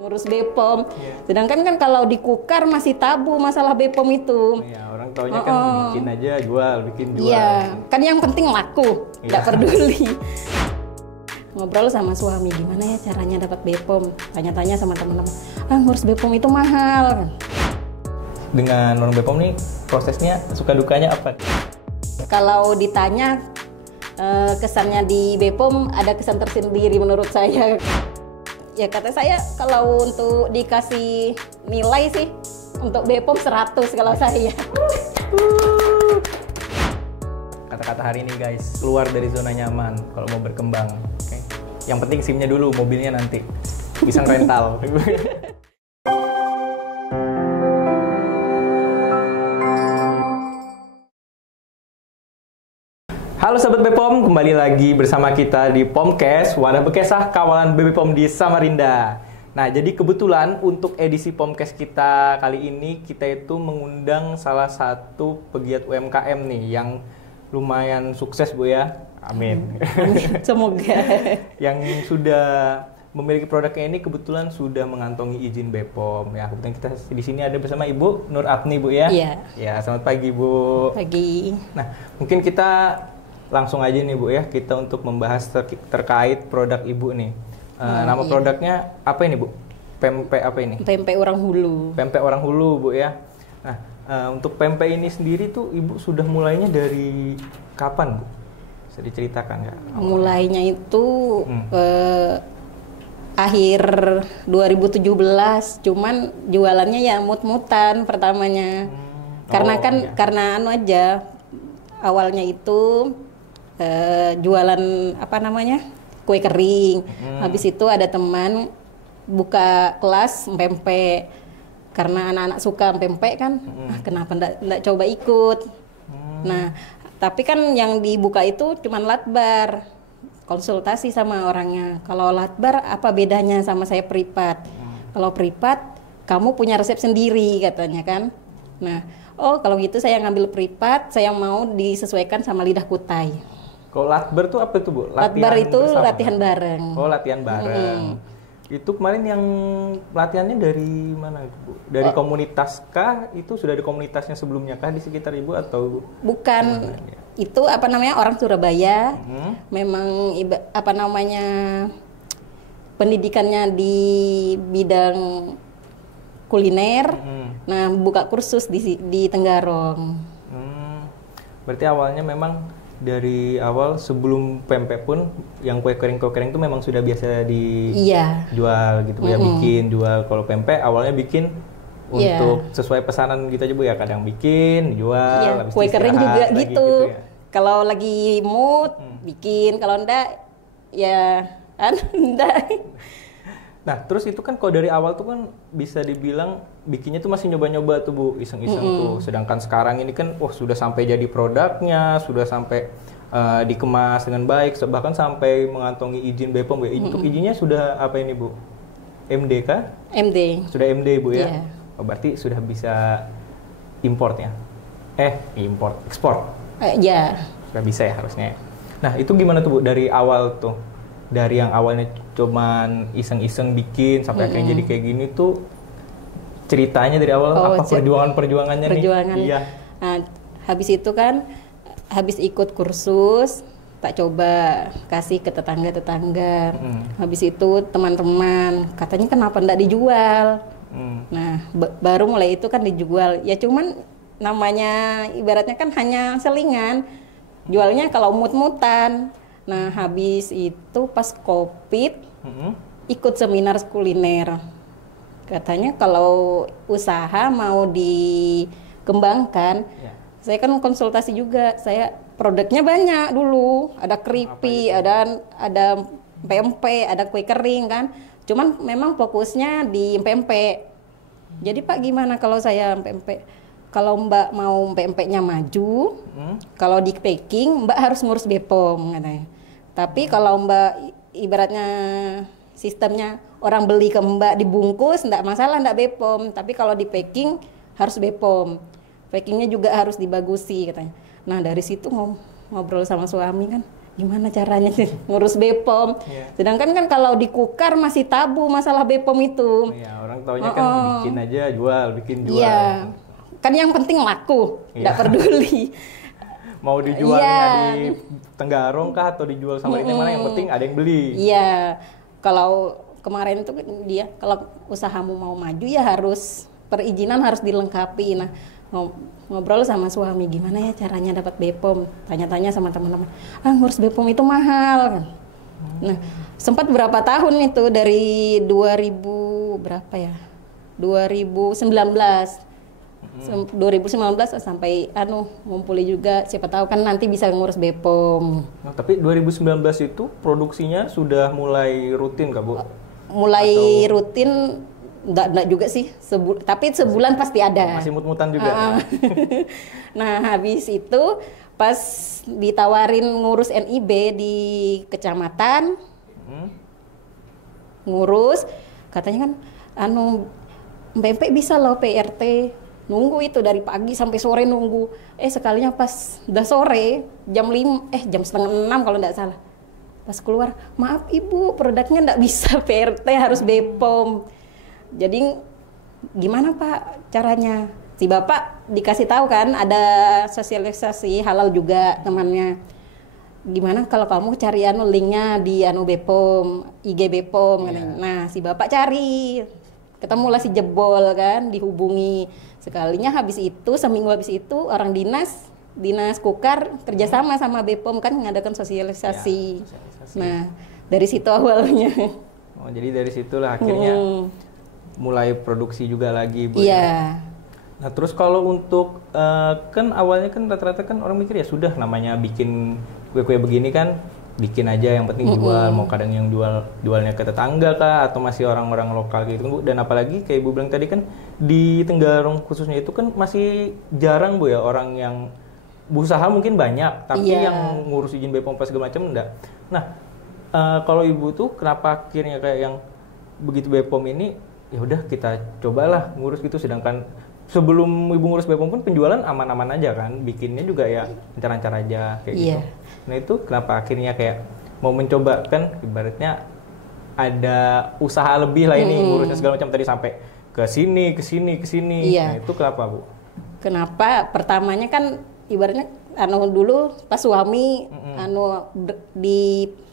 ngurus Bepom. Iya. Sedangkan kan kalau di Kukar masih tabu masalah Bepom itu. Iya, orang taunya kan bikin aja jual, bikin jual. Iya, kan yang penting laku, nggak Iya. peduli. Ngobrol sama suami, gimana ya caranya dapat Bepom? Tanya-tanya sama teman-teman, ngurus Bepom itu mahal. Dengan non Bepom nih prosesnya suka dukanya apa? Kalau ditanya kesannya di Bepom ada kesan tersendiri menurut saya. Ya kata saya kalau untuk dikasih nilai sih untuk Bepom 100 kalau saya. Kata-kata hari ini guys, keluar dari zona nyaman kalau mau berkembang. Oke. Yang penting SIM-nya dulu, mobilnya nanti bisa rental. Halo Sobat Bepom, kembali lagi bersama kita di Pomcast, wadah bekesah kawalan Bepom di Samarinda. Nah, jadi kebetulan untuk edisi Pomcast kita kali ini, kita itu mengundang salah satu pegiat UMKM nih, yang lumayan sukses Bu ya. Amin. Semoga. Yang sudah memiliki produknya ini kebetulan sudah mengantongi izin Bepom. Ya, kebetulan kita di sini ada bersama Ibu Nur Apni Bu ya. Iya. Ya, selamat pagi Bu. Pagi. Nah, mungkin kita langsung aja nih Bu ya, kita untuk membahas terkait produk Ibu nih. Nama iya. produknya apa ini Bu? Pempek apa ini? Pempek orang hulu. Pempek orang hulu Bu ya. Nah, untuk pempek ini sendiri tuh Ibu sudah mulainya dari kapan Bu? Bisa diceritakan nggak? Mulainya itu akhir 2017, cuman jualannya ya mut-mutan pertamanya. Karena kan iya. karena anu aja awalnya itu jualan apa namanya? Kue kering. Habis itu ada teman buka kelas pempek. Karena anak-anak suka pempek kan, kenapa enggak coba ikut. Nah, tapi kan yang dibuka itu cuman latbar. Konsultasi sama orangnya. Kalau latbar apa bedanya sama saya privat? Kalau privat kamu punya resep sendiri katanya kan. Nah, kalau gitu saya ngambil privat, saya mau disesuaikan sama lidah kutai. Kalau latbar tuh apa tuh Bu? Latbar itu bersama? latihan bareng. Oh, latihan bareng. Itu kemarin yang latihannya dari mana itu Bu? Dari komunitas kah? Itu sudah ada komunitasnya sebelumnya kah di sekitar Ibu atau? Bukan, itu apa namanya orang Surabaya. Memang apa namanya pendidikannya di bidang kuliner. Nah, buka kursus di Tenggarong. Berarti awalnya memang dari awal sebelum pempek pun yang kue kering itu memang sudah biasa dijual gitu Bu ya, bikin jual. Kalau pempek awalnya bikin untuk sesuai pesanan gitu aja Bu ya, kadang bikin jual, habis kue kering juga gitu. Ya. Kalau lagi mood bikin, kalau enggak ya enggak. Nah, terus itu kan kalau dari awal tuh kan bisa dibilang bikinnya tuh masih nyoba-nyoba tuh Bu, iseng-iseng tuh. Sedangkan sekarang ini kan sudah sampai jadi produknya, sudah sampai dikemas dengan baik, bahkan sampai mengantongi izin Bepom ya. Untuk izinnya sudah apa ini Bu? MD kah? MD. Sudah MD Bu ya? Iya. Oh, berarti sudah bisa importnya? Ekspor? Ya. Sudah bisa ya harusnya. Nah, itu gimana tuh Bu dari awal tuh? Dari yang awalnya cuman iseng-iseng bikin sampai akhirnya jadi kayak gini tuh, ceritanya dari awal apa perjuangannya nih? Iya. Nah, habis itu kan habis ikut kursus tak coba kasih ke tetangga-tetangga. Habis itu teman-teman katanya kenapa enggak dijual. Nah, baru mulai itu kan dijual. Ya cuman namanya ibaratnya kan hanya selingan. Jualnya kalau mut-mutan. Nah, habis itu pas COVID ikut seminar kuliner. Katanya kalau usaha mau dikembangkan, saya kan konsultasi juga. Saya produknya banyak dulu. Ada keripik, ada pempek, ada kue kering kan. Cuman memang fokusnya di pempek. Jadi Pak gimana kalau saya pempek? Kalau Mbak mau pempeknya maju, kalau di packing Mbak harus ngurus Bepom katanya. Tapi kalau Mbak ibaratnya sistemnya orang beli ke Mbak dibungkus, enggak masalah, enggak Bepom. Tapi kalau di packing harus Bepom. Packingnya juga harus dibagusi katanya. Nah dari situ ngobrol sama suami kan, gimana caranya sih ngurus BPOM. Sedangkan kan kalau di Kukar masih tabu masalah BPOM itu. Iya, orang taunya kan bikin aja jual, bikin jual. Iya, kan yang penting laku, nggak peduli. Mau dijualnya di Tenggarong kah atau dijual sama ini mana, yang penting ada yang beli. Iya, kalau kemarin itu dia kalau usahamu mau maju ya harus perizinan harus dilengkapi. Nah, ngobrol sama suami gimana ya caranya dapat BPOM, tanya-tanya sama teman-teman, ngurus BPOM itu mahal kan. Nah, sempat berapa tahun itu dari 2000 berapa ya, 2019 sampai ngumpuli juga, siapa tahu kan nanti bisa ngurus BPOM. Nah, tapi 2019 itu produksinya sudah mulai rutin kah, Bu? Mulai rutin enggak juga sih, tapi sebulan pasti ada. Masih mut-mutan juga. Nah, habis itu pas ditawarin ngurus NIB di kecamatan, ngurus, katanya kan Mbak bisa loh PRT. Nunggu itu dari pagi sampai sore nunggu. Sekalinya pas udah sore, jam 5:30 kalau enggak salah. Pas keluar, maaf Ibu, produknya enggak bisa PRT, harus BPOM. Jadi gimana Pak caranya? Si Bapak dikasih tahu kan ada sosialisasi halal juga temannya. Gimana kalau kamu cari linknya di BPOM, IG BPOM katanya. Nah, si Bapak cari. Ketemulah si jebol kan, dihubungi. Sekalinya seminggu habis itu orang dinas Kukar kerjasama sama BPOM kan mengadakan sosialisasi. Nah, dari situ awalnya. Oh, jadi dari situlah akhirnya mulai produksi juga lagi, Bu. Iya. Nah, terus kalau untuk kan awalnya kan rata-rata kan orang mikir ya sudah namanya bikin kue-kue begini kan bikin aja, yang penting jual, mau kadang yang jualnya ke tetangga kah atau masih orang-orang lokal gitu, Bu. Dan apalagi kayak Ibu bilang tadi kan di Tenggarong khususnya itu kan masih jarang, Bu, ya, orang yang berusaha mungkin banyak tapi yang ngurus izin BPOM segala macam enggak. Nah, kalau Ibu tuh kenapa akhirnya kayak yang begitu BPOM ini ya udah kita cobalah ngurus gitu, sedangkan sebelum Ibu ngurus BPOM pun penjualan aman-aman aja kan, bikinnya juga ya lancar-lancar aja kayak gitu. Nah, itu kenapa akhirnya kayak mau mencoba, kan ibaratnya ada usaha lebih lah ini ngurusnya segala macam tadi sampai ke sini. Nah, itu kenapa, Bu? Kenapa? Pertamanya kan ibaratnya dulu pas suami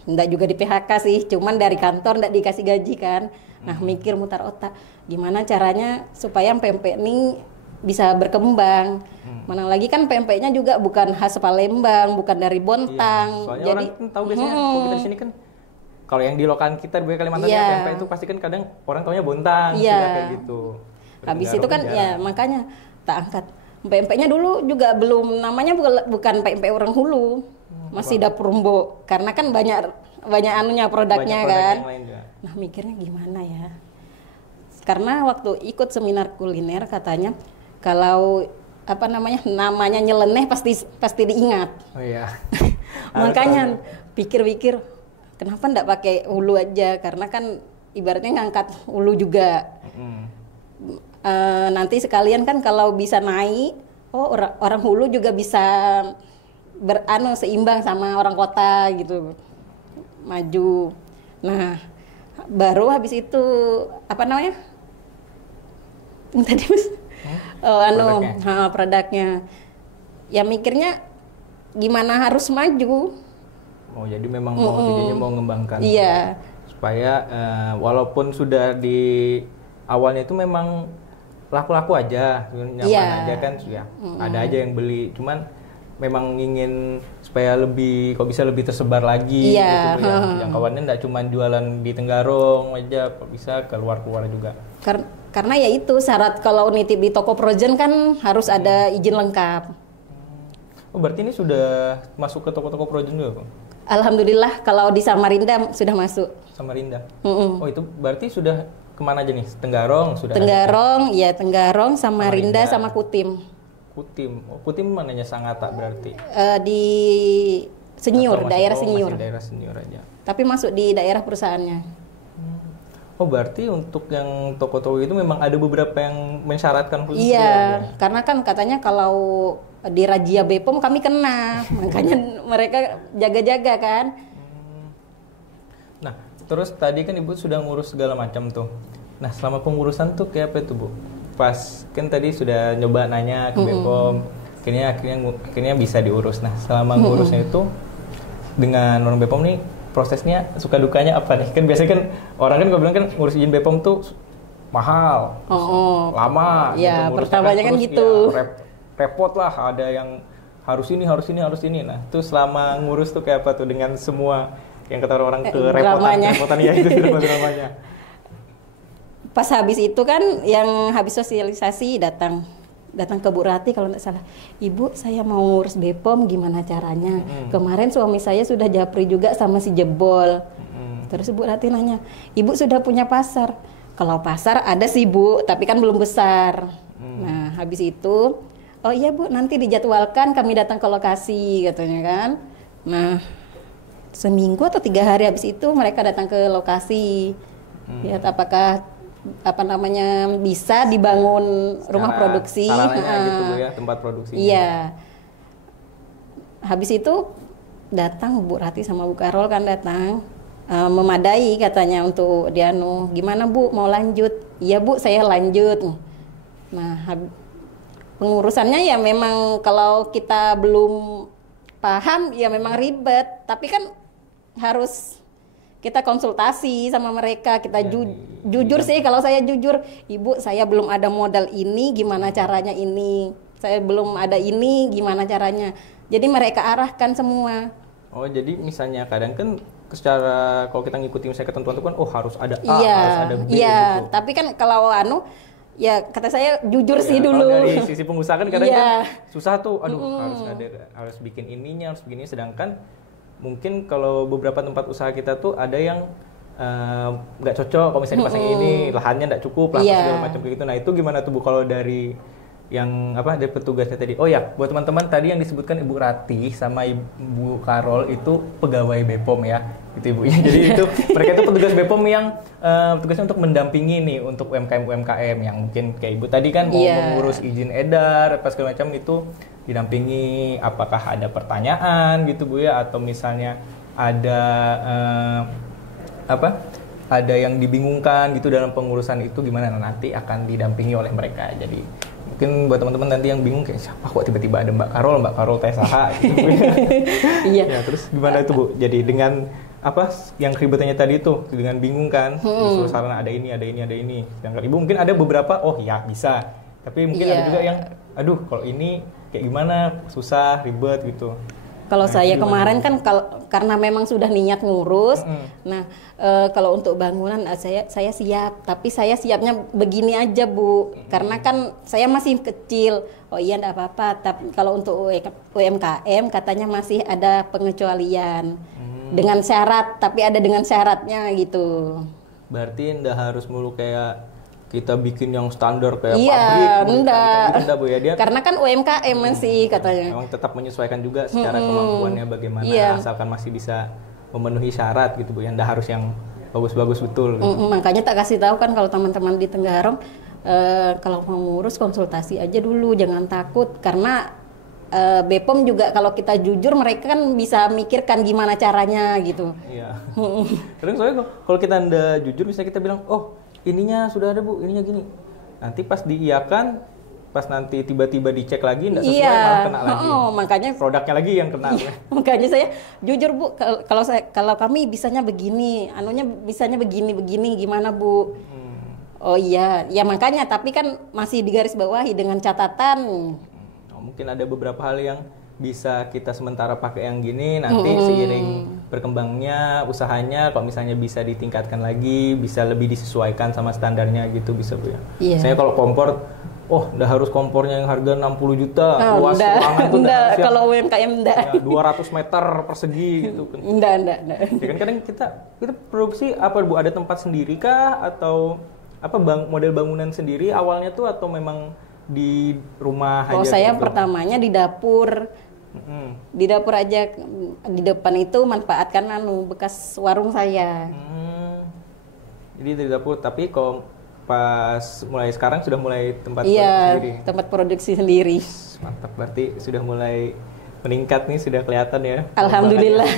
enggak juga di PHK sih, cuman dari kantor enggak dikasih gaji kan. Nah, mikir mutar otak gimana caranya supaya pempek ini bisa berkembang. Mana lagi kan pempeknya juga bukan khas Palembang, bukan dari Bontang. Soalnya jadi orang kan tahu biasanya kalau kita di sini kan kalau yang di lokal kita di Kalimantan pempek itu pasti kan kadang orang taunya Bontang, kayak gitu. Habis itu kan ya makanya tak angkat. Pempeknya dulu juga belum, namanya bukan pempek orang Hulu. Masih dapur Mbok, karena kan banyak produknya kan. Nah, mikirnya gimana ya? Karena waktu ikut seminar kuliner katanya kalau namanya nyeleneh pasti diingat. Oh iya. Makanya pikir-pikir kenapa ndak pakai hulu aja, karena kan ibaratnya ngangkat hulu juga. Nanti sekalian kan kalau bisa naik, orang hulu juga bisa seimbang sama orang kota gitu, maju. Nah, baru habis itu tadi produknya ya mikirnya gimana harus maju. Jadi memang tujuannya mau mengembangkan supaya walaupun sudah di awalnya itu memang laku-laku aja, nyaman aja kan, ada aja yang beli, cuman memang ingin supaya kok bisa lebih tersebar lagi gitu ya. Jangkauannya enggak cuma jualan di Tenggarong aja, bisa keluar-keluar juga. Karena ya itu syarat kalau nitip di toko Projen kan harus ada izin lengkap. Oh, berarti ini sudah masuk ke toko-toko Projen juga, Bang? Alhamdulillah, kalau di Samarinda sudah masuk. Samarinda. Oh, itu berarti sudah kemana aja nih? Tenggarong sudah. Tenggarong, Samarinda sama Kutim. Kutim mananya Sangatta berarti? Di Senyiur, daerah Senyiur. Daerah Senyiur aja. Tapi masuk di daerah perusahaannya. Oh, berarti untuk yang toko-toko itu memang ada beberapa yang mensyaratkan khusus. Iya, karena kan katanya kalau di razia BPOM kami kena, mereka jaga-jaga kan. Nah, terus tadi kan Ibu sudah ngurus segala macam tuh. Nah, selama pengurusan tuh kayak apa itu, Bu? Pas kan tadi sudah nyoba nanya ke BPOM, akhirnya bisa diurus. Nah, selama ngurusnya itu dengan orang BPOM nih prosesnya suka dukanya apa nih? Kan biasanya kan orang kan gue bilang kan ngurus izin BPOM tuh mahal, lama. Ya, gitu, pertamanya kan gitu. Ya, repot lah, ada yang harus ini. Nah, itu selama ngurus tuh kayak apa tuh dengan semua yang kata orang kerepotan ya itu dramanya. Pas habis itu kan yang habis sosialisasi datang ke Bu Rati kalau nggak salah, Ibu saya mau ngurus BPOM gimana caranya. Kemarin suami saya sudah japri juga sama si jebol. Terus Bu Rati nanya, Ibu sudah punya pasar? Kalau pasar ada sih Bu, tapi kan belum besar. Nah habis itu, oh iya Bu nanti dijadwalkan kami datang ke lokasi katanya kan. Nah seminggu atau 3 hari habis itu mereka datang ke lokasi. Lihat apakah bisa dibangun rumah produksi, gitu ya, tempat produksi. Iya. Habis itu datang Bu Rati sama Bu Karol kan datang, memadai katanya untuk dianu. Gimana Bu mau lanjut? Iya Bu saya lanjut. Nah pengurusannya ya memang kalau kita belum paham ya memang ribet, tapi kan harus kita konsultasi sama mereka, kita jujur sih. Kalau saya jujur, Ibu saya belum ada modal ini, gimana caranya ini, saya belum ada ini, gimana caranya. Jadi mereka arahkan semua. Oh jadi misalnya kadang kan secara kalau kita ngikutin misalnya ketentuan itu kan harus ada A, iya, harus ada B iya, gitu. tapi kan kalau ya kata saya jujur sih dulu. Dari sisi pengusaha kan kadang kan susah tuh, harus bikin ininya, harus begini, sedangkan mungkin kalau beberapa tempat usaha kita tuh ada yang nggak cocok kalau misalnya dipasang ini, lahannya nggak cukup lah, segala macam kayak gitu. Nah itu gimana tuh Bu kalau dari yang dari petugasnya tadi? Oh ya, buat teman-teman tadi yang disebutkan Ibu Rati sama Ibu Karol itu pegawai BPOM ya, itu ibunya. Jadi itu mereka itu petugas BPOM yang tugasnya untuk mendampingi nih untuk UMKM yang mungkin kayak Ibu tadi kan mau mengurus izin edar apa segala macam, itu didampingi. Apakah ada pertanyaan gitu Bu ya, atau misalnya ada ada yang dibingungkan gitu dalam pengurusan itu gimana, nanti akan didampingi oleh mereka. Jadi mungkin buat teman-teman nanti yang bingung kayak siapa kok tiba-tiba ada Mbak Karol TSH gitu. Iya. Ya, terus gimana itu Bu? Jadi dengan yang ribetannya tadi itu dengan bingung kan, disuruh sarana ada ini. Sedangkan Ibu mungkin ada beberapa bisa. Tapi mungkin ada juga yang aduh kalau ini kayak gimana, susah, ribet gitu. Kalau saya kemarin kan karena memang sudah niat ngurus. Nah, kalau untuk bangunan saya siap, tapi saya siapnya begini aja Bu. Karena kan saya masih kecil. Oh iya enggak apa-apa, tapi kalau untuk UMKM katanya masih ada pengecualian. Dengan syarat, tapi ada dengan syaratnya gitu. Berarti enggak harus mulu kayak kita bikin yang standar kayak pabrik, enggak Bu ya, dia karena kan UMKM masih katanya. Memang tetap menyesuaikan juga secara kemampuannya bagaimana, asalkan masih bisa memenuhi syarat gitu Bu ya, enggak harus yang bagus-bagus betul. Gitu. Makanya tak kasih tahu kan kalau teman-teman di Tenggarong, kalau mau ngurus konsultasi aja dulu, jangan takut karena BPOM juga kalau kita jujur mereka kan bisa mikirkan gimana caranya gitu. Iya. Terus soalnya kalau kita enggak jujur bisa kita bilang ininya sudah ada Bu, ininya gini. Nanti pas diiyakan, pas nanti tiba-tiba dicek lagi enggak sesuai, malah kena lagi. Makanya produknya lagi yang kena. Makanya saya jujur Bu, kalau kami bisanya begini, bisanya begini, gimana Bu? Oh iya, ya makanya, tapi kan masih digarisbawahi dengan catatan. Mungkin ada beberapa hal yang bisa kita sementara pakai yang gini, nanti seiring berkembangnya usahanya kalau misalnya bisa ditingkatkan lagi, bisa lebih disesuaikan sama standarnya gitu, bisa Bu ya. Saya kalau kompor udah harus kompornya yang harga 60 juta, luas ruangan tuh kalau UMKM enggak. Ya, 200 meter persegi gitu kan. Enggak. Ya kan kadang kita produksi apa Bu, ada tempat sendiri kah atau model bangunan sendiri awalnya tuh, atau memang di rumah aja? Saya gitu? Pertamanya di dapur. Di dapur aja, di depan itu manfaatkan bekas warung saya. Jadi di dapur, tapi kalau pas mulai sekarang sudah mulai tempat produksi sendiri. Tempat produksi sendiri. Mantap, berarti sudah mulai meningkat nih, sudah kelihatan ya. Alhamdulillah.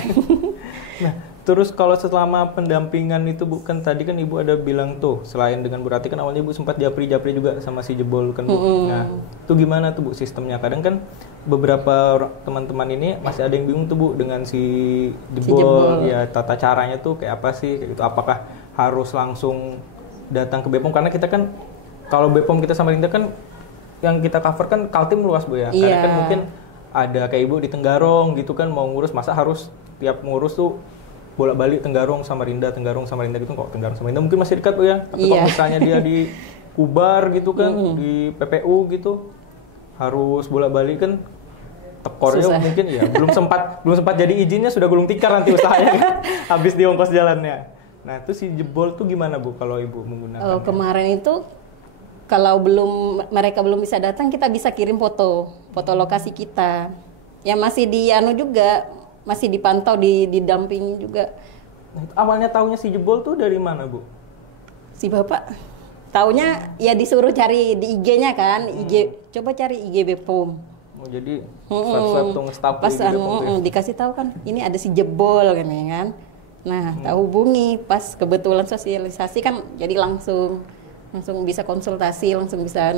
Nah, terus kalau selama pendampingan itu Bu, kan tadi kan Ibu ada bilang tuh, selain dengan Bu Rati kan awalnya Ibu sempat japri-japri juga sama si jebol kan Bu. Nah, itu gimana tuh Bu sistemnya? Kadang kan beberapa teman-teman ini masih ada yang bingung tuh Bu dengan si jebol. Ya tata caranya tuh kayak apa sih? Kayak gitu. Apakah harus langsung datang ke BPOM? Karena kita kan, kalau BPOM kita Samarinda kan yang kita cover kan Kaltim luas Bu ya. Karena kan mungkin ada kayak Ibu di Tenggarong gitu kan mau ngurus, masa harus tiap ngurus tuh bolak-balik Tenggarong Samarinda gitu. Kok Tenggarong Samarinda mungkin masih dekat Bu ya. Tapi kalau misalnya dia di Kubar gitu kan, di PPU gitu, harus bolak-balik kan tekornya mungkin ya belum sempat jadi izinnya sudah gulung tikar nanti usahanya kan, habis di ongkos jalannya. Nah, itu si jebol tuh gimana Bu kalau Ibu menggunakan? Kemarin itu kalau mereka belum bisa datang, kita bisa kirim foto lokasi kita. Ya masih juga, masih dipantau, didampingi juga. Nah, awalnya taunya si jebol tuh dari mana Bu? Si Bapak taunya ya disuruh cari di IG-nya kan, coba cari IG BPOM. Oh, jadi swab tuh nge-stalk pas di BPOM. Dikasih tahu kan, ini ada si jebol kan. Nah, hubungi pas kebetulan sosialisasi kan, jadi langsung bisa konsultasi, langsung bisa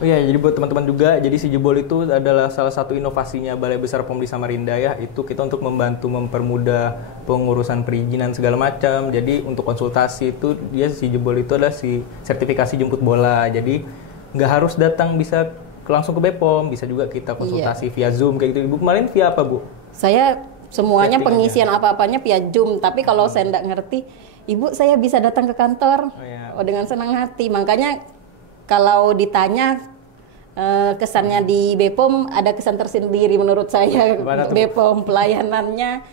Oh iya, jadi buat teman-teman juga, jadi si jebol itu adalah salah satu inovasinya Balai Besar POM di Samarinda ya. Itu kita untuk membantu mempermudah pengurusan perizinan segala macam. Jadi untuk konsultasi itu si jebol itu adalah si sertifikasi jemput bola. Jadi nggak harus datang, bisa langsung ke BPOM, bisa juga kita konsultasi via Zoom kayak gitu. Ibu kemarin via apa Bu? Saya semuanya pengisian apa-apanya via Zoom, tapi kalau saya nggak ngerti, Ibu saya bisa datang ke kantor. Dengan senang hati. Makanya kalau ditanya kesannya di BPOM, ada kesan tersendiri menurut saya. BPOM pelayanannya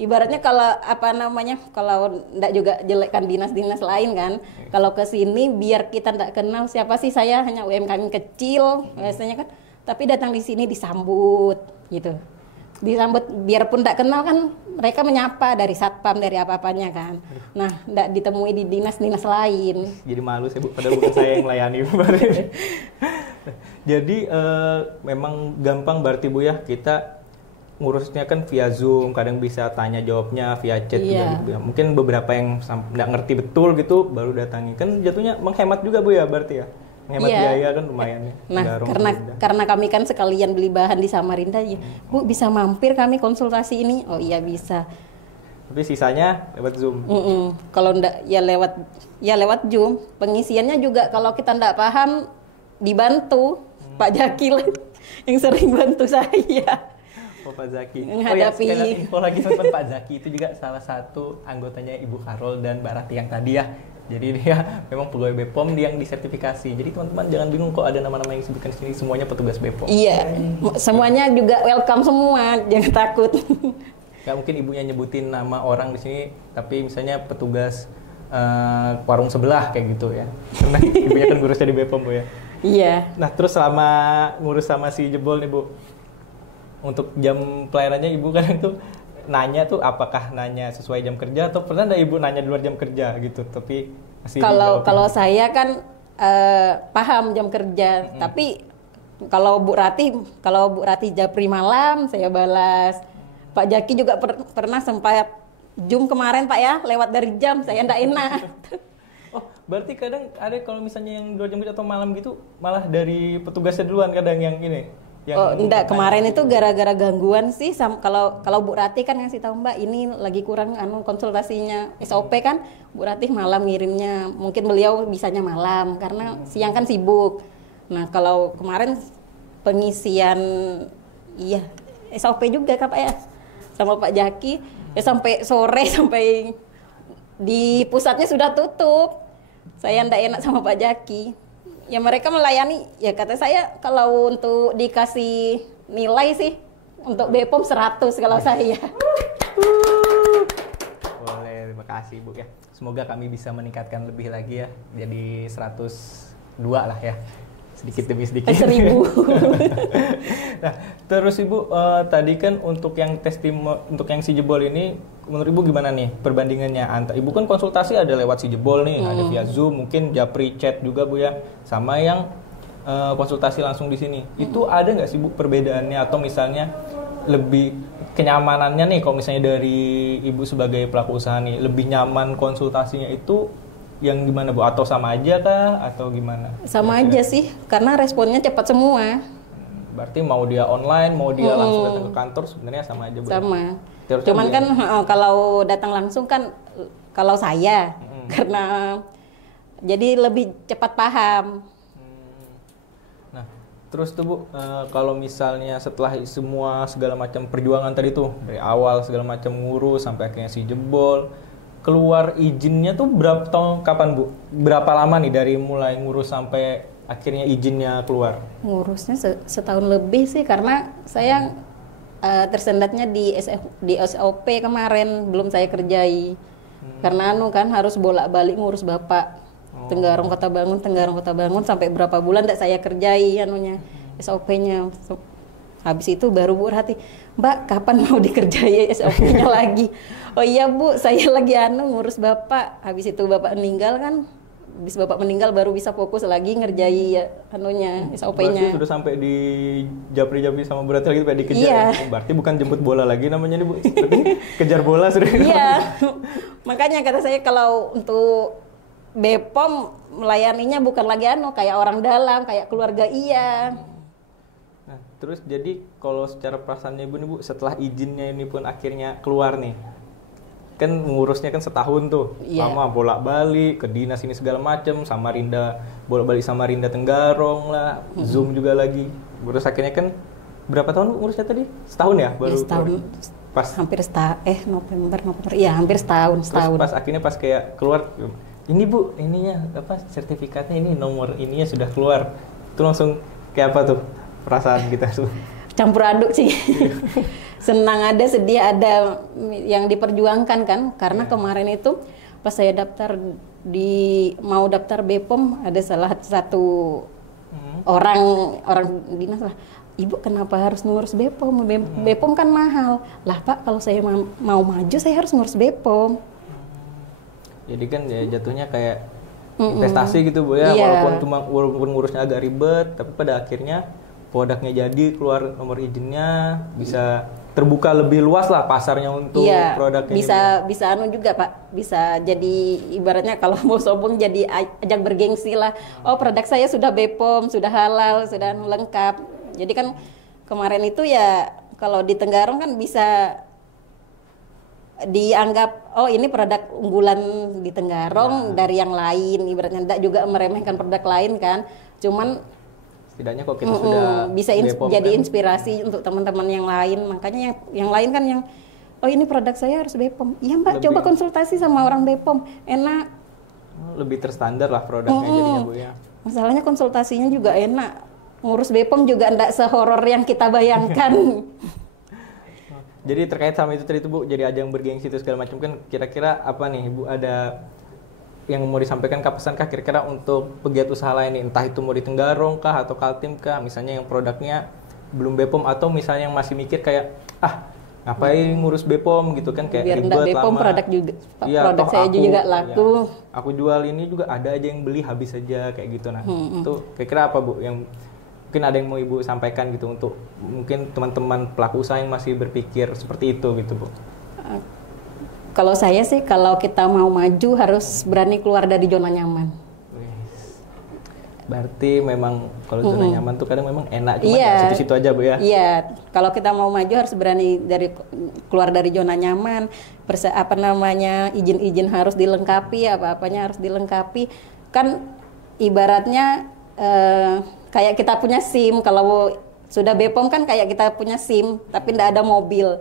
ibaratnya kalau enggak juga jelekkan dinas-dinas lain kan. Kalau ke sini biar kita enggak kenal siapa sih, saya hanya UMKM kecil biasanya kan, tapi datang di sini disambut gitu. Disambut biarpun enggak kenal kan, mereka menyapa dari satpam, dari apa-apanya kan. Nah, enggak ditemui di dinas-dinas lain. Jadi malu saya Bu, padahal bukan saya yang melayani Bu. Jadi memang gampang berarti Bu ya, kita ngurusnya kan via Zoom, kadang bisa tanya jawabnya via chat juga gitu. Mungkin beberapa yang nggak ngerti betul gitu baru datangi, kan jatuhnya menghemat juga Bu ya berarti ya, menghemat biaya kan lumayan ya. Nah, karena kami kan sekalian beli bahan di Samarinda ya, Bu bisa mampir kami konsultasi ini. Oh iya bisa. Tapi sisanya lewat Zoom. Kalau enggak ya lewat Zoom. Pengisiannya juga kalau kita enggak paham dibantu Pak Zaki yang sering bantu saya. Oh, Pak Zaki. Menghadapi. Oh ya, info lagi teman Pak Zaki itu juga salah satu anggotanya Ibu Karol dan Mbak Rati yang tadi ya. Jadi dia memang pegawai BPOM yang disertifikasi. Jadi teman-teman jangan bingung kok ada nama-nama yang disebutkan di sini, semuanya petugas BPOM. Iya, semuanya juga welcome semua, jangan takut. Gak mungkin ibunya nyebutin nama orang di sini, tapi misalnya petugas warung sebelah kayak gitu ya. Karena ibunya kan ngurusnya di BPOM Bu ya. Iya. Nah, terus selama ngurus sama si jebol nih Bu, untuk jam pelayanannya Ibu kan itu nanya tuh apakah nanya sesuai jam kerja atau pernah nggak Ibu nanya di luar jam kerja gitu? Tapi masih kalau saya kan paham jam kerja, tapi kalau Bu Rati japri malam saya balas. Pak Zaki juga pernah sempat Zoom kemarin Pak ya, lewat dari jam, saya nggak enak. Oh, berarti kadang ada kalau misalnya yang 2 jam atau malam gitu malah dari petugasnya duluan kadang yang ini. Enggak, kemarin itu gara-gara gangguan sih. Kalau Bu Rati kan ngasih tahu Mbak ini lagi kurang konsultasinya SOP kan, Bu Rati malam ngirimnya. Mungkin beliau bisanya malam karena siang kan sibuk. Nah, kalau kemarin pengisian SOP juga Kak Pak ya sama Pak Zaki ya sampai sore, sampai di pusatnya sudah tutup. Saya ndak enak sama Pak Zaki. Ya mereka melayani, ya kata saya kalau untuk dikasih nilai sih untuk BPOM 100 kalau saya. Boleh, terima kasih Bu ya. Semoga kami bisa meningkatkan lebih lagi ya. Jadi 102 lah ya. Sedikit demi sedikit. 1000. Nah, terus Ibu tadi kan untuk yang untuk yang si jebol ini menurut Ibu gimana nih perbandingannya? Ibu kan konsultasi ada lewat si jebol nih, ada via Zoom, mungkin japri chat juga Bu ya. Sama yang konsultasi langsung di sini. Itu ada nggak sih Bu perbedaannya atau misalnya lebih kenyamanannya nih kalau misalnya dari Ibu sebagai pelaku usaha nih lebih nyaman konsultasinya itu yang gimana Bu? Atau sama aja kah atau gimana? Sama aja sih, karena responnya cepat semua. Berarti mau dia online, mau dia langsung datang ke kantor sebenarnya sama aja Bu. Sama. Terus Cuman kan kalau datang langsung kan kalau saya karena jadi lebih cepat paham. Nah, terus tuh Bu, kalau misalnya setelah semua segala macam perjuangan tadi tuh dari awal segala macam ngurus sampai akhirnya si jebol, keluar izinnya tuh berapa tahun kapan Bu? Berapa lama nih dari mulai ngurus sampai akhirnya izinnya keluar? Ngurusnya setahun lebih sih karena saya tersendatnya di SOP kemarin belum saya kerjai. Karena kan harus bolak-balik ngurus bapak. Tenggarong Kota Bangun sampai berapa bulan tidak saya kerjai SOP-nya. Habis itu baru Bu hati, Mbak kapan mau dikerjai SOP-nya lagi? Oh iya Bu, saya lagi ngurus bapak. Habis itu bapak meninggal kan. Habis bapak meninggal baru bisa fokus lagi ngerjai SOP-nya. Berarti sudah sampai di japri-japri sama Bu Rati lagi sampai dikejar. Iya. Berarti bukan jemput bola lagi namanya nih Bu. Berarti kejar bola sudah. Iya. Makanya kata saya kalau untuk BPOM melayaninya bukan lagi kayak orang dalam, kayak keluarga iya. Nah, terus jadi kalau secara perasaannya Ibu nih Bu, setelah izinnya ini pun akhirnya keluar nih. Kan ngurusnya kan setahun tuh, lama bolak-balik ke dinas ini segala macem, Samarinda bolak-balik Samarinda Tenggarong lah, Zoom juga lagi. Terus akhirnya kan berapa tahun ngurusnya tadi? Setahun ya baru? Ya, setahun. Pas hampir November. Iya, hampir setahun. Pas akhirnya pas kayak keluar, ini Bu, ininya apa sertifikatnya ini nomor ininya sudah keluar. Itu langsung kayak apa tuh perasaan kita tuh? Campur aduk sih. Senang ada, sedih ada, yang diperjuangkan kan, karena kemarin itu pas saya mau daftar BPOM ada salah satu orang dinas lah, Ibu kenapa harus ngurus BPOM? BPOM kan mahal. Lah Pak, kalau saya mau maju saya harus ngurus BPOM. Jadi kan ya jatuhnya kayak investasi gitu Bu ya, walaupun ngurusnya agak ribet, tapi pada akhirnya produknya jadi, keluar nomor izinnya, bisa terbuka lebih luas lah pasarnya untuk produknya. Bisa juga Pak, bisa jadi ibaratnya kalau mau sombong jadi ajang bergengsi lah. Oh produk saya sudah BPOM, sudah halal, sudah lengkap. Jadi kan kemarin itu ya kalau di Tenggarong kan bisa dianggap oh ini produk unggulan di Tenggarong dari yang lain, ibaratnya tidak juga meremehkan produk lain kan. Cuman setidaknya kok kita sudah bisa jadi inspirasi untuk teman-teman yang lain. Makanya yang lain kan yang oh ini produk saya harus BPOM. Iya Mbak, coba konsultasi sama orang BPOM. Enak. Lebih terstandar lah produknya jadinya Bu ya. Masalahnya konsultasinya juga enak. Ngurus BPOM juga enggak sehoror yang kita bayangkan. Jadi terkait sama itu tadi Bu, jadi ajang bergengsi itu segala macam kan, kira-kira apa nih Ibu, ada yang mau disampaikan pesan kah kira-kira untuk pegiat usaha lain nih, entah itu mau di Tenggarong kah atau Kaltim kah, misalnya yang produknya belum BPOM atau misalnya yang masih mikir kayak ngapain ngurus BPOM gitu kan, kayak biar ribet BPOM lama. Produk juga ya, produk saya juga laku. Ya, aku jual ini juga ada aja yang beli habis aja kayak gitu. Nah itu kira-kira apa Bu yang mungkin ada yang mau Ibu sampaikan gitu untuk mungkin teman-teman pelaku usaha yang masih berpikir seperti itu gitu Bu? Kalau saya sih, kalau kita mau maju harus berani keluar dari zona nyaman. Berarti memang kalau zona nyaman tuh kadang memang enak, cuma situ-situ aja Bu ya? Iya, kalau kita mau maju harus berani keluar dari zona nyaman. Izin-izin harus dilengkapi, apa-apanya harus dilengkapi. Kan ibaratnya kayak kita punya SIM, kalau sudah BPOM kan kayak kita punya SIM, tapi tidak ada mobil.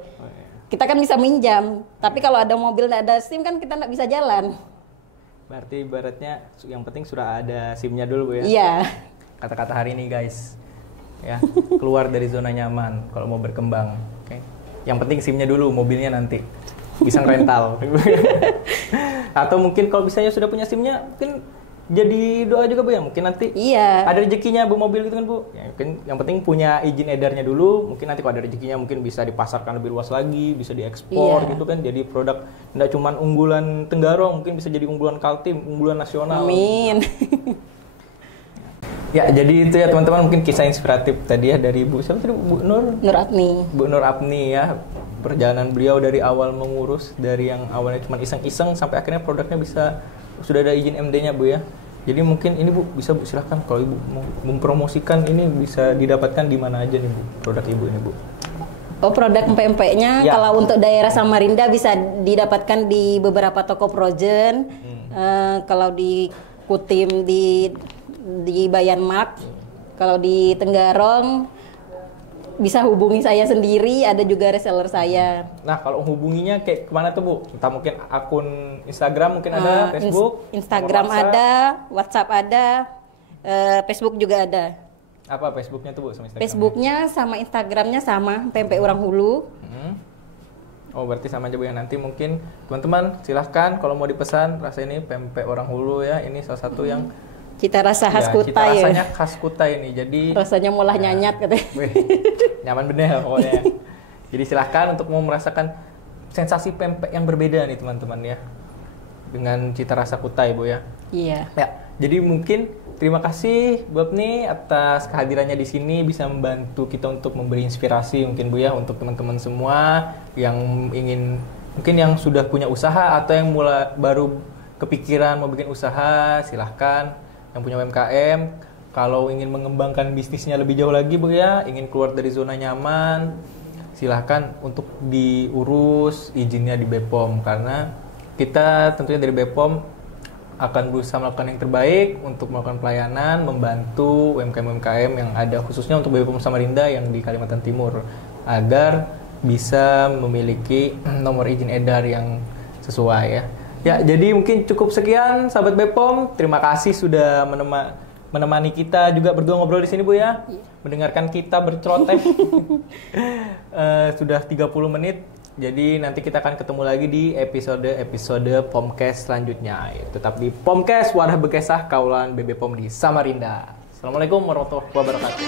Kita kan bisa minjam, tapi kalau ada mobil tidak ada SIM kan kita tidak bisa jalan. Berarti ibaratnya yang penting sudah ada SIM-nya dulu Bu ya? Iya. Kata-kata hari ini guys, ya keluar dari zona nyaman kalau mau berkembang. Okay? Yang penting SIM-nya dulu, mobilnya nanti bisa rental. Atau mungkin kalau misalnya sudah punya SIM-nya, mungkin jadi doa juga Bu ya, mungkin nanti ada rezekinya Bu mobil gitu kan Bu. Ya, mungkin yang penting punya izin edarnya dulu, mungkin nanti kalau ada rezekinya mungkin bisa dipasarkan lebih luas lagi, bisa diekspor gitu kan, jadi produk tidak cuma unggulan Tenggarong, mungkin bisa jadi unggulan Kaltim, unggulan nasional. Amin. Ya, jadi itu ya teman-teman, mungkin kisah inspiratif tadi ya dari Bu siapa tadi, Bu Nur? Nur Apni. Bu Nur Apni ya. Perjalanan beliau dari awal mengurus, dari yang awalnya cuma iseng-iseng sampai akhirnya produknya bisa sudah ada izin MD-nya Bu ya. Jadi mungkin ini Bu bisa Bu silahkan kalau Ibu mau mempromosikan ini bisa didapatkan di mana aja nih Bu produk Ibu ini Bu. Oh, produk empek-empeknya Ya. kalau untuk daerah Samarinda bisa didapatkan di beberapa toko Projen. Kalau di Kutim di Bayanmak, kalau di Tenggarong bisa hubungi saya sendiri, ada juga reseller saya. Nah, kalau hubunginya kayak kemana tuh Bu? Entah mungkin akun Instagram mungkin ada, Facebook? Instagram WhatsApp? ada, WhatsApp ada, Facebook juga ada. Apa Facebooknya tuh Bu sama Instagram? Facebooknya sama Instagramnya sama, Pempek Orang Hulu. Oh, berarti sama aja Bu ya. Nanti mungkin teman-teman silahkan kalau mau dipesan rasa ini pempek Orang Hulu ya. Ini salah satu yang Cita rasa khas ya, Kutai cita ya. rasanya khas Kutai ini. Jadi Rasanya mulah nyanyat katanya. wih, nyaman bener pokoknya. Jadi silahkan untuk mau merasakan sensasi pempek yang berbeda nih teman-teman ya. Dengan cita rasa Kutai Bu ya. Iya. Ya, jadi mungkin terima kasih Bu Apni atas kehadirannya di sini, bisa membantu kita untuk memberi inspirasi mungkin Bu ya untuk teman-teman semua yang ingin, mungkin yang sudah punya usaha atau yang baru kepikiran mau bikin usaha, silahkan. Yang punya UMKM, kalau ingin mengembangkan bisnisnya lebih jauh lagi Bu ya, ingin keluar dari zona nyaman, silahkan untuk diurus izinnya di BPOM, karena kita tentunya dari BPOM akan berusaha melakukan yang terbaik untuk melakukan pelayanan, membantu UMKM-UMKM yang ada khususnya untuk BPOM Samarinda yang di Kalimantan Timur agar bisa memiliki nomor izin edar yang sesuai ya. Ya, jadi mungkin cukup sekian sahabat BPOM. Terima kasih sudah menemani kita juga berdua ngobrol di sini Bu ya. Mendengarkan kita berceloteh. Sudah 30 menit. Jadi nanti kita akan ketemu lagi di episode Pomcast selanjutnya. Tetap di Pomcast, wadah bekesah kaulan BBPOM di Samarinda. Assalamualaikum warahmatullahi wabarakatuh.